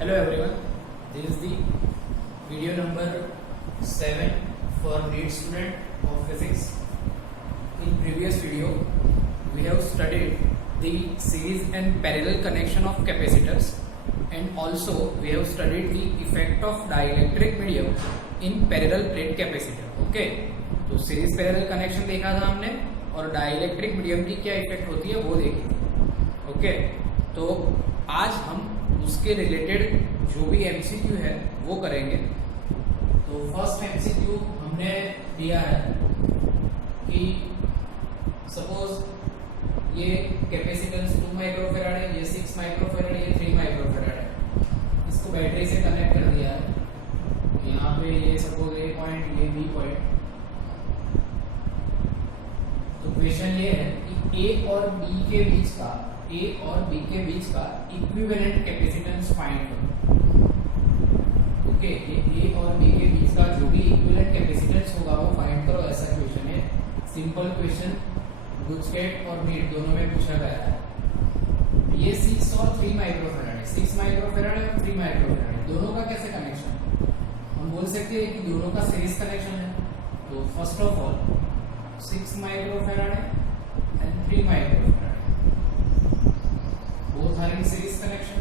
Hello everyone, this is the video number 7 for NEET student of physics. In previous video, we have studied the series and parallel connection of capacitors, and also we have studied the effect of dielectric medium in parallel plate capacitor. Okay, तो series parallel connection देखा था हमने और dielectric medium की क्या effect होती है वो देखी थी. ओके, तो आज हम उसके रिलेटेड जो भी एमसीक्यू है वो करेंगे. तो फर्स्ट एमसीक्यू हमने दिया है कि सपोज ये कैपेसिटेंस 2 माइक्रोफैराड है, ये 6 माइक्रोफैराड है, ये 3 माइक्रोफैराड है. इसको बैटरी से कनेक्ट कर दिया है. यहाँ पे ये सपोज ए पॉइंट, ये बी पॉइंट. तो क्वेश्चन ये है कि ए और बी के बीच का इक्विवेलेंट कैपेसिटेंस फाइंड करो. ओके, ये ए और बी के बीच का जो भी इक्विवेलेंट कैपेसिटेंस होगा वो फाइंड करो. ऐसा क्वेश्चन है, सिंपल क्वेश्चन. गुजकेट और नीट दोनों में पूछा गया है. ये 6 और 3 माइक्रोफैराड है, 6 माइक्रोफैराड है और 3 माइक्रोफैराड है. दोनों का कैसे कनेक्शन? हम बोल सकते हैं कि दोनों का सीरीज कनेक्शन है. तो फर्स्ट ऑफ ऑल 6 माइक्रोफैराड है एंड 3 माइक्रोफैराड है. Both are in series connection.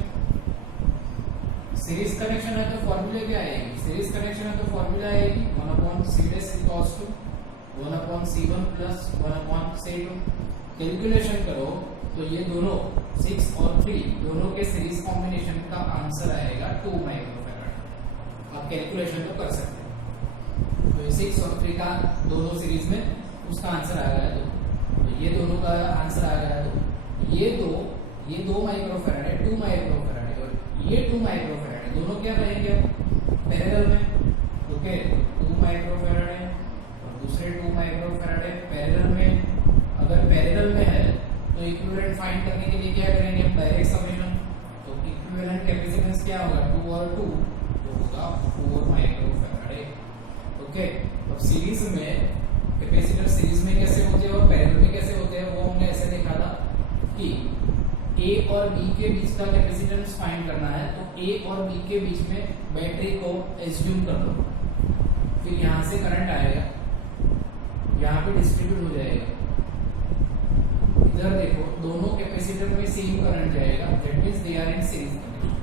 Series connection है तो फॉर्मूला क्या आएगी? सीरीज कनेक्शन है तो फॉर्मूला आएगी 1/C equals to 1/C1 plus 1/C2. Calculation करो तो ये दोनों 6 और 3 दोनों के सीरीज कॉम्बिनेशन का आंसर आएगा 2 माइक्रोफैराड. आप कैलकुलेशन तो कर सकते हैं. तो ये 6 और 3 का दोनों सीरीज में उसका आंसर आ गया. तो ये दोनों का आंसर आ गया. तो ये 2 माइक्रोफैराड है, 2 माइक्रोफैराड है और ये 2 माइक्रोफैराड है. दोनों क्या रहेंगे पैरेलल में. ओके, 2 माइक्रोफैराड है और दूसरे 2 माइक्रोफैराड है पैरेलल में. अगर पैरेलल में है तो इक्विवेलेंट फाइंड करने के लिए क्या करेंगे हम? Direct summation. तो इक्विवेलेंट कैपेसिटेंस क्या होगा? 2 और 2 तो होगा 4 माइक्रोफैराड है. ओके, अब सीरीज में कैपेसिटर सीरीज में कैसे होते हैं और पैरेलल में कैसे होते हैं वो हमने ऐसे देखा था कि ए और बी के बीच का कैपेसिटेंस फाइंड करना है. तो ए और बी के बीच में बैटरी को एज्यूम कर लो. फिर यहां से करंट आएगा, यहां पे डिस्ट्रीब्यूट हो जाएगा. इधर देखो, दोनों कैपेसिटर में सेम करंट जाएगा. That means they are in series connection.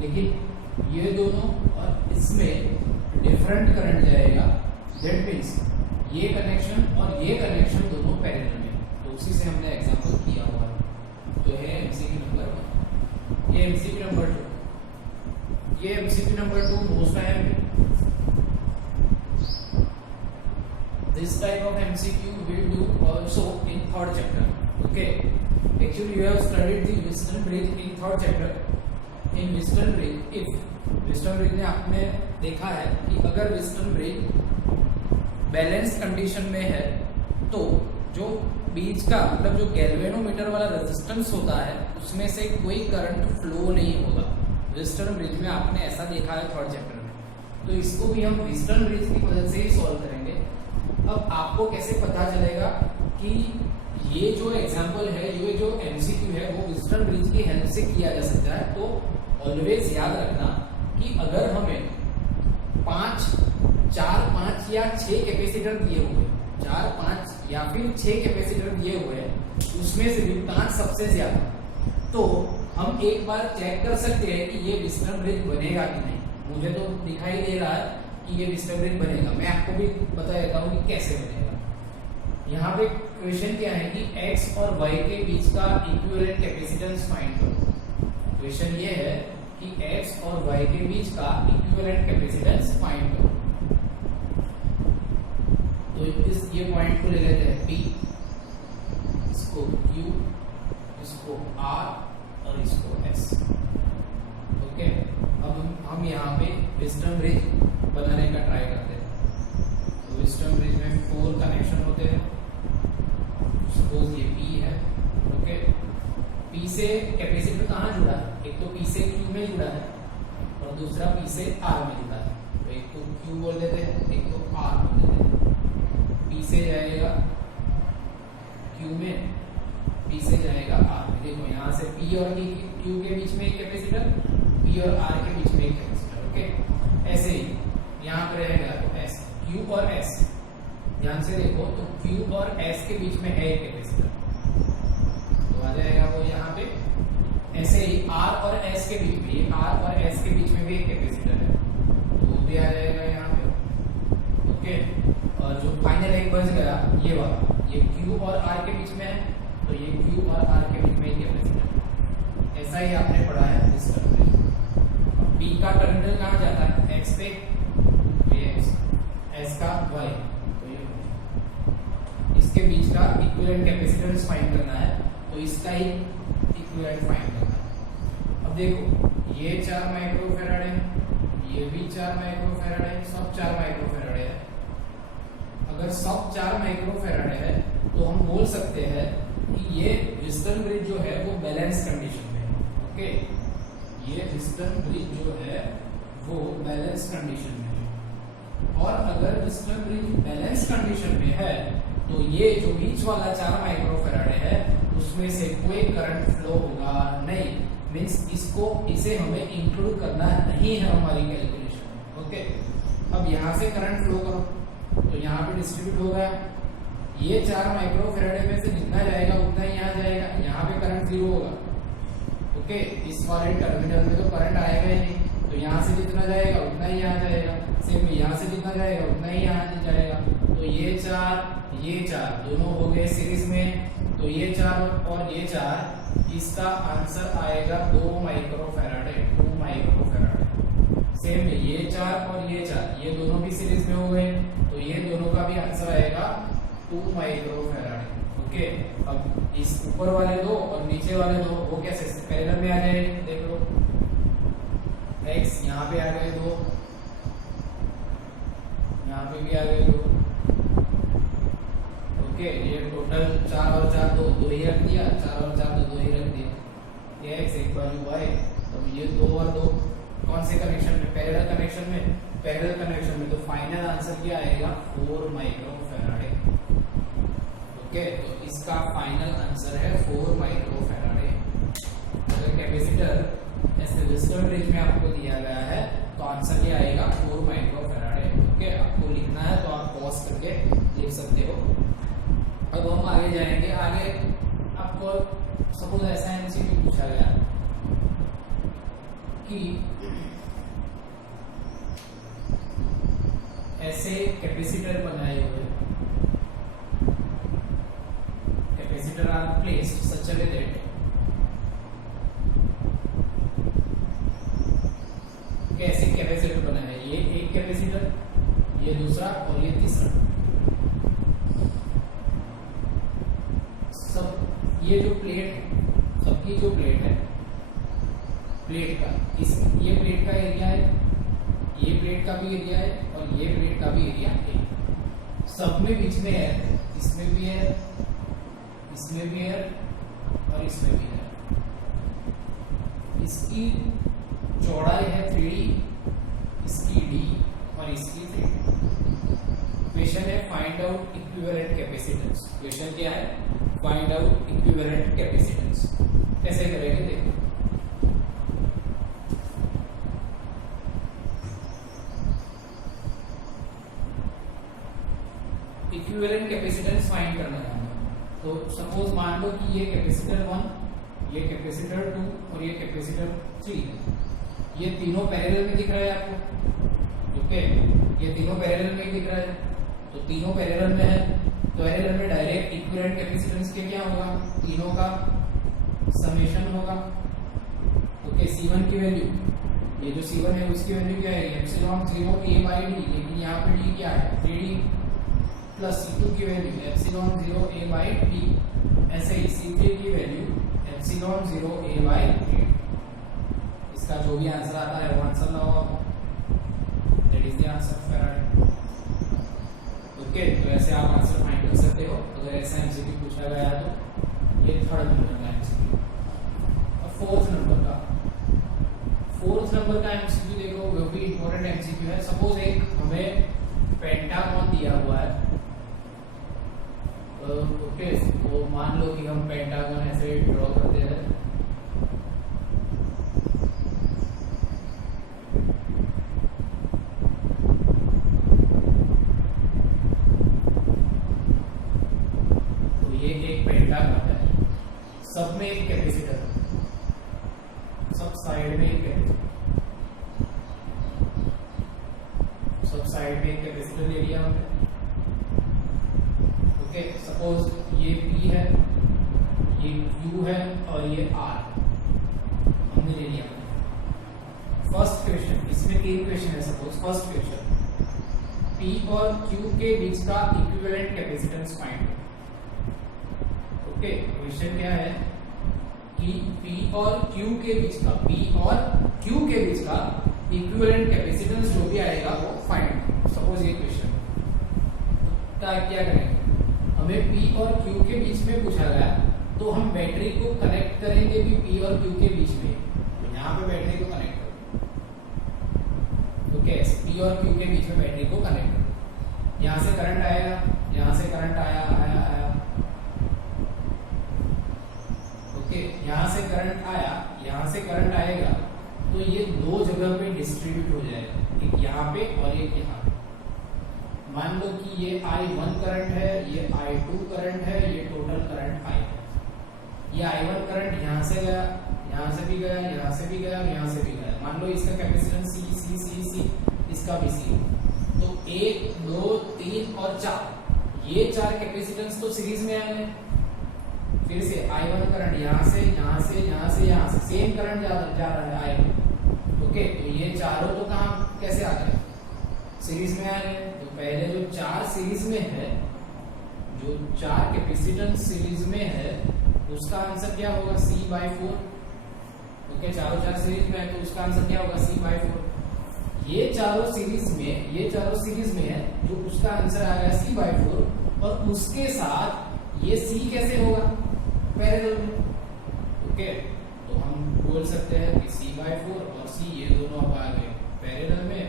लेकिन ये दोनों और इसमें डिफरेंट करंट जाएगा. दैट मींस ये कनेक्शन और ये कनेक्शन दोनों पैरेलल में. तो उसी से हमने एग्जांपल किया हुआ है. तो है एमसीक्यू नंबर 1. ये एमसीक्यू नंबर 2. ये MCQ number 2 most time this type of MCQ we do also in third chapter. Okay, actually you have studied the Wheatstone bridge in third chapter. In Wheatstone bridge, if Wheatstone bridge में आपने देखा है कि अगर Wheatstone bridge balance condition में है तो जो बीच का मतलब जो गैल्वेनोमीटर वाला रेजिस्टेंस होता है उसमें से कोई करंट फ्लो नहीं होगा. Wheatstone bridge में आपने ऐसा देखा है थर्ड चैप्टर में. तो इसको भी हम Wheatstone bridge की मदद से ही सॉल्व करेंगे. अब आपको कैसे पता चलेगा कि ये जो एग्जाम्पल है, ये जो एमसीक्यू है वो Wheatstone bridge की हेल्प से किया जा सकता है. तो ऑलवेज याद रखना कि अगर हमें 4, 5 या 6 कैपेसिटर दिए हुए, 4, 5 या फिर 6 कैपेसिटर दिए हुए हैं, उसमें से भी 5 सबसे ज्यादा, तो हम एक बार चेक कर सकते हैं कि ये Wheatstone bridge बनेगा कि नहीं. मुझे तो दिखाई दे रहा है कि ये Wheatstone bridge बनेगा. मैं आपको भी बता देता हूँ कि कैसे बनेगा. यहाँ पे क्वेश्चन क्या है कि x और y के बीच का इक्विवेलेंट कैपेसिटेंस फाइंड करो. क्वेश्चन ये है कि x और y के बीच का इक्विवेलेंट कैपेसिटेंस फाइंड करो. तो ये पॉइंट को ले लेते हैं P, इसको Q, इसको R और इसको S. ओके, अब हम यहाँ पे Wheatstone bridge बनाने का ट्राई करते हैं. तो Wheatstone bridge में 4 कनेक्शन होते हैं. सपोज ये P है. ओके, P से कैपेसिटर कहाँ जुड़ा है? एक तो P से Q में जुड़ा है और दूसरा P से R में जुड़ा है. तो एक तो Q बोल देते हैं, एक तो R बोल देते हैं. P से जाएगा Q में, P से जाएगा R में. देखो यहाँ से P और Q के बीच में एक कैपेसिटर, P पी और आर के बीच में एक कैपेसिटर। ओके, ऐसे ही यहाँ पर रहेगा तो एस, क्यू और एस, ध्यान से देखो तो क्यू और एस के बीच में है एक कैपेसिटर, तो आ जाएगा वो यहाँ पे। ऐसे ही आर और एस के बीच में, ये आर और एस के बीच में भी एक कैपेसिटर है, तो वो भी आ जाएगा यहाँ पे। ओके, और जो फाइनल एक बच गया ये वाला, ये क्यू और आर के बीच में है, तो ये क्यू और आर के बीच में एक कैपेसिटर है। ऐसा ही आपने पढ़ा है इस टर्म में। पी का टर्मिनल कहाँ जाता है, एक्स पे, एस का वाई, तो ये इसके बीच का इक्विवेलेंट कैपेसिटेंस फाइंड करना है, तो इसका ही इक्विवेलेंट फाइंड करना है। अब देखो ये 4 माइक्रोफैराड है, ये भी 4 माइक्रोफैराड है, सब 4 माइक्रोफैराड है। अगर सब 4 माइक्रोफैराड है तो हम बोल सकते हैं कि ये व्हिस्टन ब्रिज जो है वो बैलेंस कंडीशन में है। ओके, ये व्हिस्टन ब्रिज जो है वो बैलेंस कंडीशन में है, और अगर व्हिस्टन ब्रिज बैलेंस कंडीशन में है तो ये जो बीच वाला 4 माइक्रोफैराड है उसमें से कोई करंट फ्लो होगा नहीं, मींस इसे हमें इंक्लूड करना नहीं है हमारी कैलकुलेशन में। ओके, अब यहाँ से करंट फ्लो करो तो यहाँ पे डिस्ट्रीब्यूट होगा, ये 4 माइक्रोफैराड में से जितना जाएगा उतना ही यहाँ जाएगा, यहाँ पे करंट 0 होगा। ओके, इस वाले टर्मिनल में तो करंट आएगा ही नहीं, तो यहाँ से जितना जाएगा उतना ही यहाँ जाएगा, सेम यहाँ से जितना जाएगा उतना ही यहाँ जाएगा। तो ये 4 दोनों हो गए सीरीज में, तो ये 4 और ये 4, इसका आंसर आएगा 2 माइक्रोफैराड है, 2 माइक्रोफैराड। सेम ये 4 और ये 4, ये दोनों भी सीरीज में हो गए, तो ये दोनों का भी आंसर आएगा 2 माइक्रोफैराड। ओके, अब इस ऊपर वाले दो और नीचे वाले दो वो कैसे पैरेलल में आ जाएंगे, देख लो, x यहाँ पे आ गए 2, यहाँ पे भी आ गए 2। ओके, ये टोटल 4 और 4 दो ही रख दिया, 4 और 4 दो ही रख दिया, ये x एक बाजू y, तो ये 2 और 2 कौन से कनेक्शन में, पैरेलल कनेक्शन में, पैरेलल कनेक्शन में, तो फाइनल आंसर क्या आएगा 4 माइक्रोफैराड। ओके, तो इसका फाइनल आंसर है 4 माइक्रोफैराड। अगर कैपेसिटर ऐसे व्हिस्टन ब्रिज में आपको दिया गया है तो आंसर क्या आएगा 4 माइक्रोफैराड। ओके, आपको लिखना है तो आप पॉज करके लिख सकते हो। अब हम आगे जाएंगे, आगे आपको सपोज ऐसा एमसीक्यू पूछा गया कि ऐसे कैपेसिटर बनाए हुए, capacitor are placed such a way that कैसे कैपेसिटर बना है, ये एक कैपेसिटर, ये दूसरा और ये तीसरा, सब ये जो प्लेट, सबकी जो प्लेट है, प्लेट का ये प्लेट का एरिया है, ये प्लेट का भी एरिया है और ये प्लेट का भी एरिया है, सब में बीच में है, इसमें भी है, इसमें भी है और इसमें भी है। इसकी चौड़ाई है 3d, इसकी d और इसकी 3d। क्वेश्चन है find out equivalent capacitance. Question क्या है, फाइंड आउट इक्विवेलेंट कैपेसिटेंस। कैसे करेंगे देखो, इक्विवेलेंट कैपेसिटेंस फाइंड करना है। तो सपोज मान लो कि ये कैपेसिटर 1, ये कैपेसिटर 2 और ये कैपेसिटर 3, ये तीनों पैरेलल में दिख रहा है आपको। ओके, ये तीनों पैरेलल में दिख रहा है, तो तीनों पैरेलल में है, तो पैरेलल में डायरेक्ट इक्विवेलेंट कैपेसिटेंस के क्या होगा, तीनों का समेशन होगा। ओके, C1 की वैल्यू, ये जो C1 है उसकी वैल्यू क्या है, एप्सिलॉन 0 a by d, लेकिन यहाँ पे d क्या है 3d, प्लस C2 की value epsilon 0 a by d, ऐसे ही C3 की value epsilon 0 a by d। इसका जो भी आंसर आता है वो आंसर लगाओ, that is the answer farad. Okay, तो ऐसे आप आंसर फाइंड कर सकते हो अगर ऐसा एमसीक्यू पूछा गया है तो। ये थर्ड नंबर का एमसीक्यू। अब फोर्थ नंबर का एमसीक्यू देखो, वो भी इंपॉर्टेंट एमसीक्यू है। सपोज एक हमें पेंटागन दिया हुआ है, ओके, तो मान लो कि हम पेंटागन ऐसे ड्रॉ करते हैं। साइड में एक कैपेसिटर, सब साइड में एक कैपेसिटर ले लिया हमने। ओके, सपोज ये P है, ये Q है और ये R हमने ले लिया। फर्स्ट क्वेश्चन, इसमें 3 क्वेश्चन है। सपोज फर्स्ट क्वेश्चन, P और Q के बीच का इक्विवेलेंट कैपेसिटेंस फाइंड करो। ओके, क्वेश्चन क्या है कि P और Q के बीच का, P और Q के बीच का इक्विवेलेंट कैपेसिटेंस जो भी आएगा वो फाइंड करो। सपोज ये क्वेश्चन, क्या करेंगे, हमें P और Q के बीच में पूछा गया, तो हम बैटरी को कनेक्ट करेंगे भी P और Q के बीच में। तो यहाँ पे बैटरी को कनेक्ट करो। ओके, P और Q के बीच में बैटरी को कनेक्ट करो। यहाँ से करंट आएगा, यहाँ से करंट आया। ओके, यहाँ से करंट आया, यहाँ से करंट आएगा, तो ये 2 जगह पे डिस्ट्रीब्यूट हो जाएगा, एक यहाँ पे और एक यहाँ पे। मान लो कि ये I1 करंट है, ये I2 करंट है, ये टोटल करंट I है। ये I1 करंट यहाँ से गया, यहाँ से भी गया, यहाँ से भी गया, यहाँ से भी गया। मान लो इसका कैपेसिटेंस C, इसका भी C। तो 1, 2, 3 और 4, ये 4 कैपेसिटेंस तो सीरीज में आ गए। फिर से I1 करंट यहाँ से, यहाँ से, यहाँ से, यहाँ से, सेम करंट जा रहा है I2। ओके, तो ये चारों तो कहाँ कैसे आ गए, सीरीज में आ गए। तो पहले जो 4 सीरीज में है, जो 4 कैपेसिटेंस सीरीज में है, उसका आंसर क्या होगा, C/4। ओके, चारों 4 सीरीज में है, तो उसका आंसर क्या होगा, C/4। ये चारों सीरीज में है, जो उसका आंसर आ गया C/4। और उसके साथ ये C कैसे होगा, पैरेलल में। ओके, तो हम बोल सकते हैं कि C/4 और C ये दोनों अब आ गए पैरेलल में।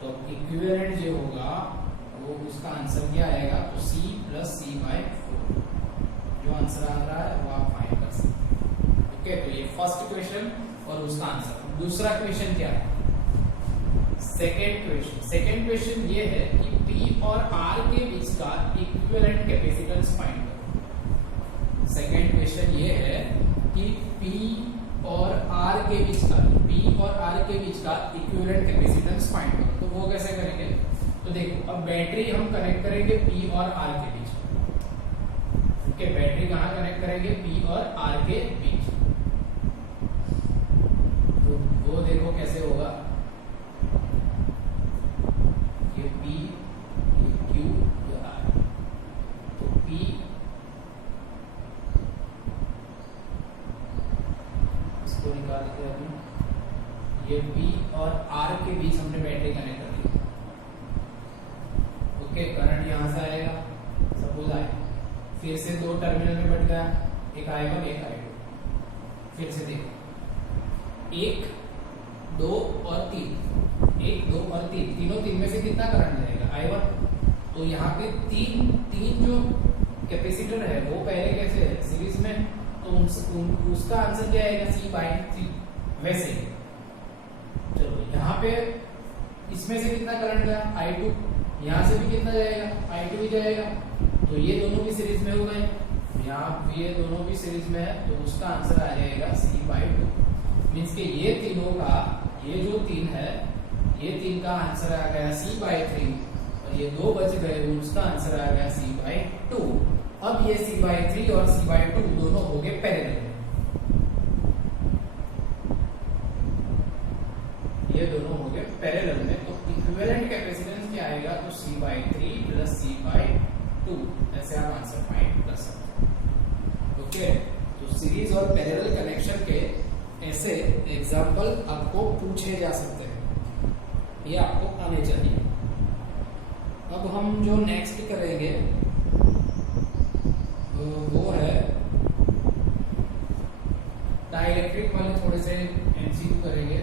तो इक्विवेलेंट जो होगा वो उसका आंसर क्या आएगा, तो C + C/4 जो आंसर आ रहा है वो आप फाइंड कर सकते हैं। ओके, तो ये फर्स्ट क्वेश्चन और उसका आंसर। दूसरा क्वेश्चन क्या है, सेकेंड क्वेश्चन ये है कि P और R के बीच का इक्विवेलेंट कैपेसिटेंस फाइंड करो। सेकेंड क्वेश्चन ये है कि P और R के बीच का इक्विवेलेंट कैपेसिटेंस फाइंड करो। तो वो कैसे करेंगे, तो देखो, अब बैटरी हम कनेक्ट करेंगे P और R के बीच। ओके, बैटरी कहाँ कनेक्ट करेंगे, P और R के बीच। तो वो देखो कैसे होगा, ये P, ये Q, ये R। तो P, इसको निकाल के अभी, ये P और R के बीच हमने बैटरी कनेक्ट कर दी। ओके, करंट यहाँ से आएगा, सपोज आए, फिर से 2 टर्मिनल में बट गया, एक I1 एक I2। फिर से देखो, 1, 2 और 3, 1, 2 और 3, तीनों 3 में से कितना करंट जाएगा, I1। तो यहाँ पे 3 जो कैपेसिटर है वो पहले कैसे है, सीरीज में। तो उसका आंसर क्या आएगा, C/3। वैसे चलो यहाँ पे इसमें से कितना करंट गया, I2। यहाँ से भी कितना जाएगा, I2 ही जाएगा। तो ये दोनों भी सीरीज में हो गए, यहाँ ये दोनों भी सीरीज में है, तो उसका आंसर आ जाएगा C/2। मीन्स के ये तीनों का, ये जो 3 है, ये 3 का आंसर आ गया C/3 और ये 2 बच गए, उसका आंसर आ गया C/2। अब ये C/3 और C/2 दोनों हो गए पैरेलल में, ये दोनों हो गए पैरेलल में। तो इक्विवेलेंट कैपेसिटेंस क्या आएगा, तो C/3 + C/2। ऐसे आप आंसर फाइंड कर सकते हैं। ओके, तो सीरीज और पैरेलल कनेक्शन के ऐसे एग्जाम्पल आपको पूछे जा सकते हैं, ये आपको आने चाहिए। अब हम जो नेक्स्ट करेंगे वो है डाइलेक्ट्रिक वाले, थोड़े से MCQ करेंगे।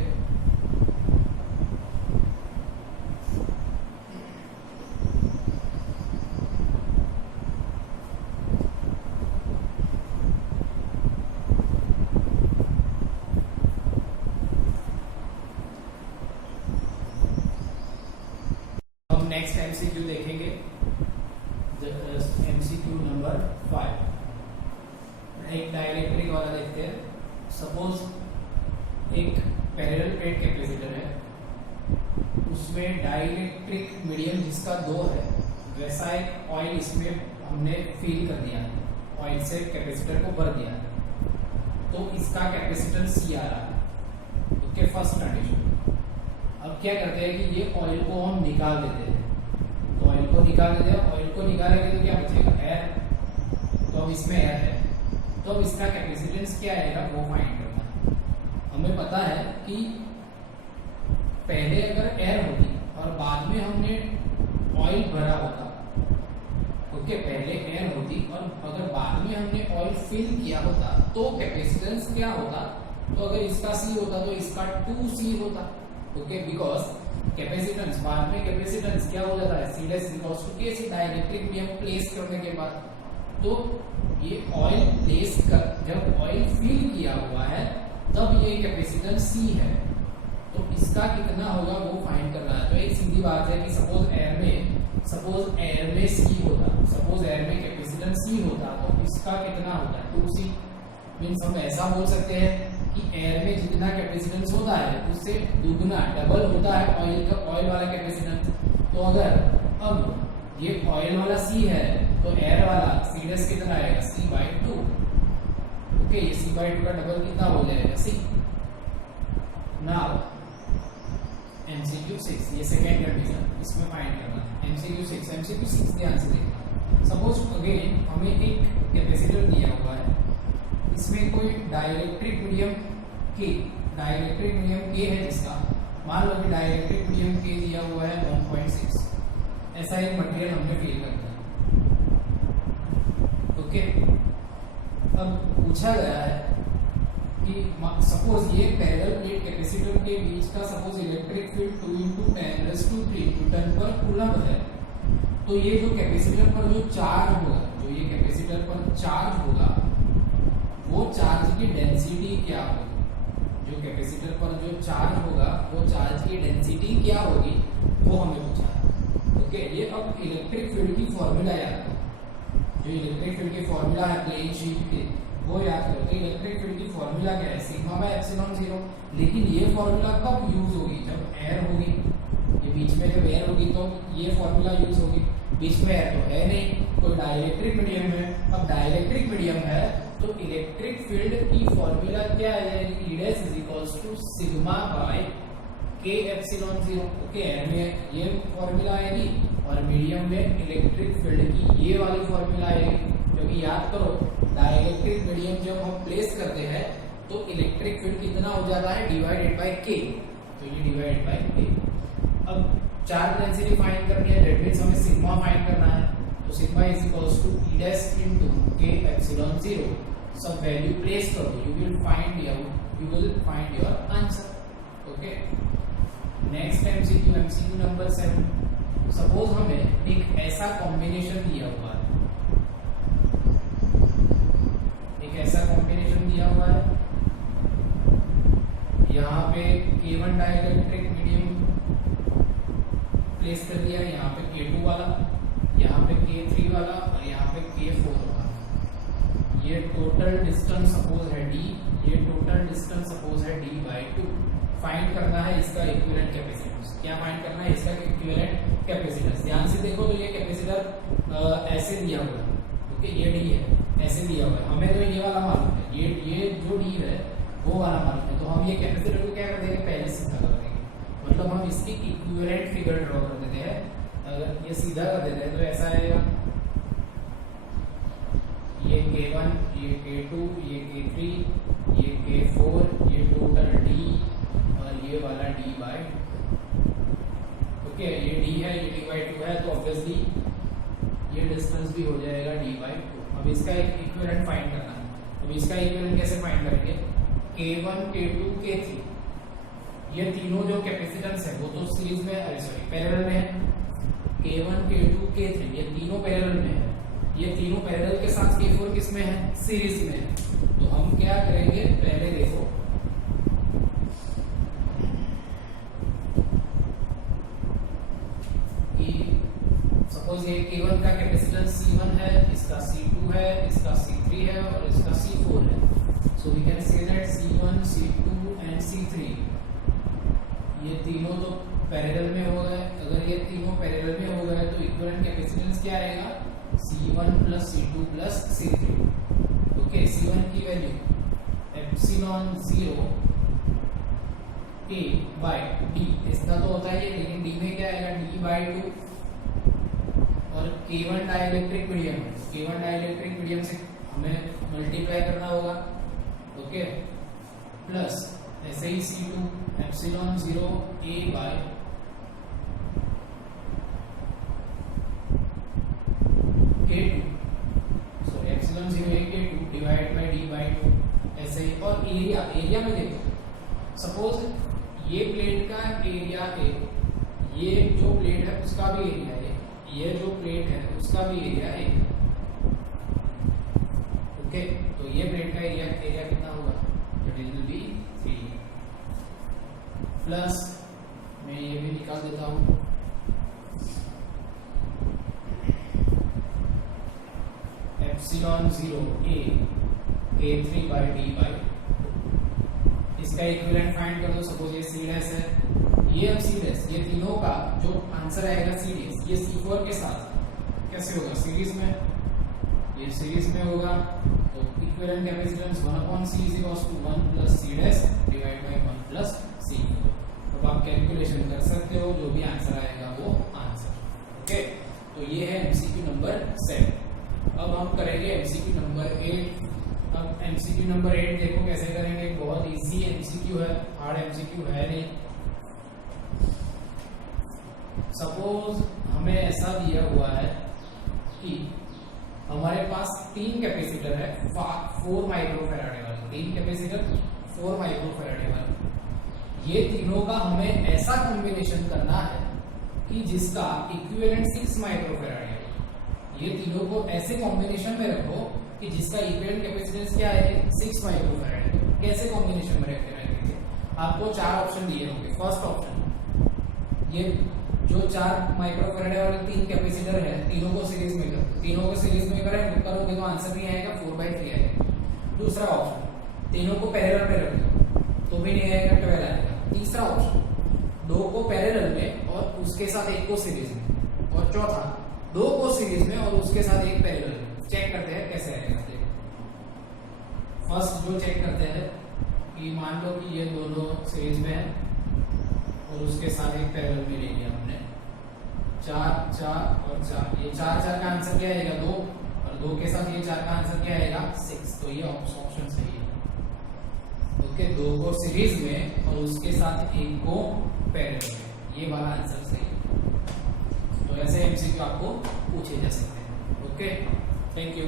नेक्स्ट MCQ देखेंगे, MCQ नंबर 5। एक डाइलेक्ट्रिक वाला देखते हैं। सपोज एक पैरेलल प्लेट कैपेसिटर है, उसमें डाइलेक्ट्रिक मीडियम जिसका 2 है, वैसा एक ऑयल इसमें हमने फिल कर दिया है, ऑयल से कैपेसिटर को भर दिया है, तो इसका कैपेसिटेंस C आ रहा है। Okay, first condition. अब क्या करते हैं कि ये ऑयल को हम निकाल देते हैं, तो ऑयल को निकाल देते हैं, ऑयल को निकालेंगे तो क्या बचेगा, एयर। तो अब इसमें एयर है, तो अब इसका कैपेसिटेंस क्या आएगा वो फाइंड करना है। हमें पता है कि पहले अगर एयर होती और बाद में हमने ऑयल भरा होता, ओके, पहले एयर होती और अगर बाद में हमने ऑयल फिल किया होता तो कैपेसिटेंस क्या होता, तो अगर इसका C होता तो इसका 2C होता। ओके, बिकॉज कैपेसिटेंस बाद में कैपेसिटेंस क्या हो जाता है, C dash equals to K से डाइलेक्ट्रिक मीडियम प्लेस करने के बाद, तो ये ऑयल प्लेस कर, जब ऑयल फिल किया हुआ है तब ये कैपेसिटेंस C है, तो इसका कितना होगा वो फाइंड करना है। तो एक सीधी बात है कि सपोज एयर में C होता, सपोज एयर में कैपेसिटेंस C होता तो इसका कितना होता है 2C। मींस हम ऐसा बोल सकते हैं कि एयर में जितना कैपेसिटेंस होता है उससे दुगना डबल होता है ऑयल वाला कैपेसिटेंस। तो अगर अब ये ऑयल वाला C है तो एयर वाला C डैश कितना आएगा, C/2। ओके, ये C/2 का डबल कितना हो जाएगा, C। नाउ MCQ 6, ये सेकेंड कंडीशन, इसमें फाइंड करना है। MCQ 6 ध्यान से देखना। सपोज अगेन हमें एक कैपेसिटर दिया हुआ है, इसमें कोई डाइलेक्ट्रिक मीडियम K है जिसका, मान लो कि डाइलेक्ट्रिक मीडियम K दिया हुआ है 1.6, ऐसा एक मटेरियल हमने फील कर दिया। ओके, अब पूछा गया है कि सपोज ये पैरेलल प्लेट कैपेसिटर के बीच का सपोज इलेक्ट्रिक फील्ड 2 × 10⁻³ न्यूटन पर कूलम्ब है, तो ये जो कैपेसिटर पर जो चार्ज होगा, जो ये कैपेसिटर पर चार्ज होगा वो चार्ज की डेंसिटी क्या होगी, जो कैपेसिटर पर जो चार्ज होगा वो चार्ज की डेंसिटी क्या होगी वो हमें पूछा है। ओके, ये अब इलेक्ट्रिक फील्ड की फॉर्मूला याद करो, जो इलेक्ट्रिक फील्ड की फॉर्मूला है प्लेन शीट पे वो याद करो। तो इलेक्ट्रिक फील्ड की फॉर्मूला क्या है, σ/ε0। लेकिन ये फॉर्मूला कब यूज होगी, जब एयर होगी, ये बीच में जब एयर होगी तो ये फॉर्मूला यूज होगी। बीच में एयर तो है नहीं, कोई डाइलेक्ट्रिक मीडियम है। अब डाइलेक्ट्रिक मीडियम है तो इलेक्ट्रिक फील्ड की फॉर्मूला क्या है, E dash σ/K⁻₀। Okay, air में ये फॉर्मूला आएगी और मीडियम में इलेक्ट्रिक फील्ड की ये वाली फॉर्मूला आएगी। क्योंकि याद करो डाइलेक्ट्रिक मीडियम जब हम प्लेस करते हैं तो इलेक्ट्रिक फील्ड कितना हो जाता है, डिवाइडेड बाय K, तो ये डिवाइडेड बाय K। अब चार्ज डेंसिटी फाइंड करनी है, दैट मींस हमें सिग्मा फाइंड करना है, तो sigma is equals to E dash × K⁻₀। सब वैल्यू प्लेस कर दो, you will find your answer. Okay, next MCQ number 7। Suppose हमें एक ऐसा कॉम्बिनेशन दिया हुआ है, यहाँ पे K1 डाइलेक्ट्रिक मीडियम प्लेस कर दिया, यहाँ पे K2 वाला, यहाँ पे K3 वाला और यहाँ पे K4 वाला। ये टोटल डिस्टेंस सपोज है D, ये टोटल डिस्टेंस सपोज है D/2। फाइंड करना है इसका इक्विवेलेंट कैपेसिटेंस। क्या फाइंड करना है, इसका इक्विवेलेंट कैपेसिटेंस। ध्यान से देखो तो ये कैपेसिटर ऐसे दिया हुआ है, ओके, ये D है, ऐसे दिया हुआ है, हमें तो ये वाला मालूम है, ये जो D है वो वाला मालूम है, तो हम ये कैपेसिटर को क्या कर देंगे, पहले सीधा कर देंगे, मतलब हम इसकी इक्विवेलेंट फिगर ड्रॉ कर देते हैं। अगर ये सीधा कर देते हैं तो ऐसा आएगा, ये K1, ये K2, ये K3, ये K4, ये टोटल D और ये वाला D/2। ओके, ये D है, ये D/2 है, तो ऑब्वियसली ये डिस्टेंस भी हो जाएगा D/2। अब इसका एक इक्विवेलेंट फाइंड करना है, अब इसका इक्विवेलेंट कैसे फाइंड करेंगे, K1, K2, K3, ये तीनों जो कैपेसिटेंस है वो तो सीरीज में, पैरेलल में है। K1, K2, K3 ये तीनों पैरेलल में है, ये तीनों पैरेलल के साथ K4 किस में है, सीरीज में है। तो हम क्या करेंगे, पहले देखो कि सपोज ये K1 का कैपेसिटेंस C1 है, इसका C2 है, इसका C3 है और इसका C4 है। So we can say that C1, C2 and C3 ये तीनों तो पैरेलल में हो गए। अगर ये तीनों पैरेलल में हो गए तो इक्विवेलेंट कैपेसिटेंस क्या रहेगा? C1 plus C2 plus C3। Okay, C1 की value epsilon 0 A by D, इसका तो होता है, लेकिन D में क्या आएगा? D by 2। और K1 dielectric medium, K1 dielectric medium से हमें मल्टीप्लाई करना होगा। ओके, प्लस ऐसे ही C2 epsilon 0 A by K2, so epsilon 0 A K2 divide by D by 2। ऐसे ही, और एरिया में देखो, सपोज ये प्लेट का एरिया है, ये जो प्लेट है उसका भी एरिया है, ये जो प्लेट है उसका भी एरिया है। ओके, तो ये प्लेट का एरिया कितना होगा? इट विल बी 3 प्लस, मैं ये भी निकाल देता हूं, epsilon 0 A K3 by D by, इसका इक्विवेलेंट फाइंड कर दो। सपोज ये C' है, ये अब C', ये तीनों का जो आंसर आएगा C', ये C4 के साथ कैसे होगा? सीरीज में, ये सीरीज में होगा, तो equivalent capacitance 1/C = 1 plus C' divide by 1 plus C4। अब आप कैलकुलेशन कर सकते हो, जो भी आंसर आएगा वो आंसर। ओके, तो ये है MCQ नंबर 7। अब हम करेंगे MCQ नंबर 8। अब MCQ नंबर 8 देखो कैसे करेंगे। बहुत इजी MCQ है, हार्ड MCQ है नहीं। सपोज हमें ऐसा दिया हुआ है कि हमारे पास 3 कैपेसिटर है 4 माइक्रोफैराडे वाले, 3 कैपेसिटर 4 माइक्रोफैराडे वाले। ये तीनों का हमें ऐसा कॉम्बिनेशन करना है कि जिसका इक्विवेलेंट 6 माइक्रोफैराडे है। ये तीनों को ऐसे कॉम्बिनेशन में रखो कि जिसका इक्विवेलेंट कैपेसिटेंस क्या है? 6 माइक्रोफैराड। कैसे कॉम्बिनेशन में रखते हैं? आपको 4 ऑप्शन दिए होंगे। फर्स्ट ऑप्शन, ये जो 4 माइक्रोफैराड वाले 3 कैपेसिटर है, तीनों को सीरीज में करो। तीनों को सीरीज में करोगे तो आंसर नहीं आएगा, 4/3 आएगा। दूसरा ऑप्शन, तीनों को पैरेलल में रख दो तो भी नहीं आएगा, 12 आएगा। तीसरा ऑप्शन, 2 को पैरेलल में और उसके साथ 1 को सीरीज में। और चौथा, 2 को सीरीज में और उसके साथ 1 पैरेलल में। चेक करते हैं कैसे आएगा। फर्स्ट जो चेक करते हैं कि मान लो कि ये दोनों सीरीज में है और उसके साथ 1 पैरेलल में ले लिया हमने, 4 4 और 4। ये 4 4 का आंसर क्या आएगा? 2, और 2 के साथ ये 4 का आंसर क्या आएगा? 6। तो ये ऑप्शन सही है। ओके, 2 को सीरीज में और उसके साथ 1 को पैरेलल में, ये वाला आंसर सही है। तो ऐसे MCQ आपको पूछे जा सकते हैं। Okay, thank you.